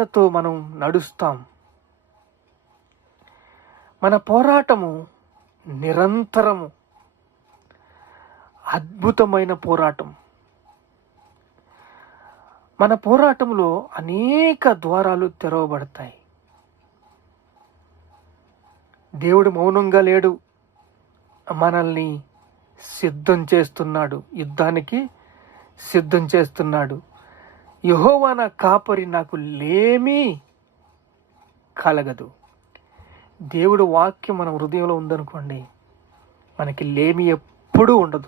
తో మనం నడుస్తాం. మన పోరాటము నిరంతరము అద్భుతమైన పోరాటం. మన పోరాటంలో అనేక ద్వారాలు తెరవబడతాయి. దేవుడు మౌనంగా లేడు. మనల్ని సిద్ధం చేస్తున్నాడు. యుద్ధానికి సిద్ధం చేస్తున్నాడు. యహోవా నా కాపరి నాకు లేమీ కలగదు. దేవుడు వాక్యం మన హృదయంలో ఉందనుకోండి మనకి లేమి ఎప్పుడూ ఉండదు.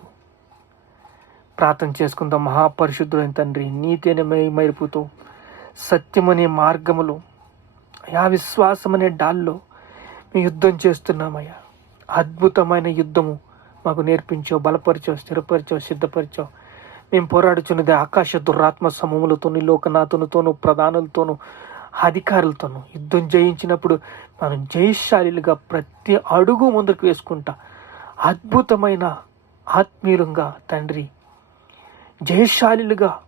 ప్రార్థన చేసుకుందాం. మహాపరిశుద్ధుడైన తండ్రి నీతి అనే మై సత్యమనే మార్గములో అయా విశ్వాసం అనే డాల్లో మేము యుద్ధం చేస్తున్నామయ్యా. అద్భుతమైన యుద్ధము మాకు నేర్పించో బలపరిచో స్థిరపరిచో సిద్ధపరిచో మేము పోరాడుచున్నది ఆకాశ దురాత్మ సమూహలతోను లోకనాథునితోను ప్రధానులతోను అధికారులతోనూ. యుద్ధం జయించినప్పుడు మనం జయశాలిలుగా ప్రతి అడుగు ముందుకు వేసుకుంటా. అద్భుతమైన ఆత్మీయులంగా తండ్రి జయశాలిలుగా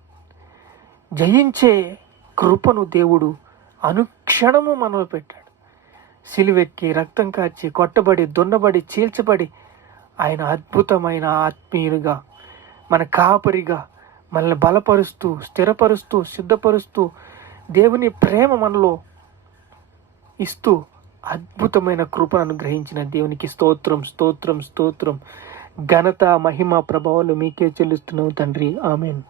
జయించే కృపను దేవుడు అనుక్షణము మనలో పెట్టాడు. సిలువెక్కి రక్తం కార్చి కొట్టబడి దున్నబడి చీల్చబడి ఆయన అద్భుతమైన ఆత్మీయులుగా మన కాపరిగా మనల్ని బలపరుస్తూ స్థిరపరుస్తూ సిద్ధపరుస్తూ దేవుని ప్రేమ మనలో ఇస్తూ అద్భుతమైన కృపను అనుగ్రహించిన దేవునికి స్తోత్రం స్తోత్రం స్తోత్రం. ఘనత మహిమ ప్రభావాలు మీకే చెల్లిస్తున్నావు తండ్రి. ఆమెన్.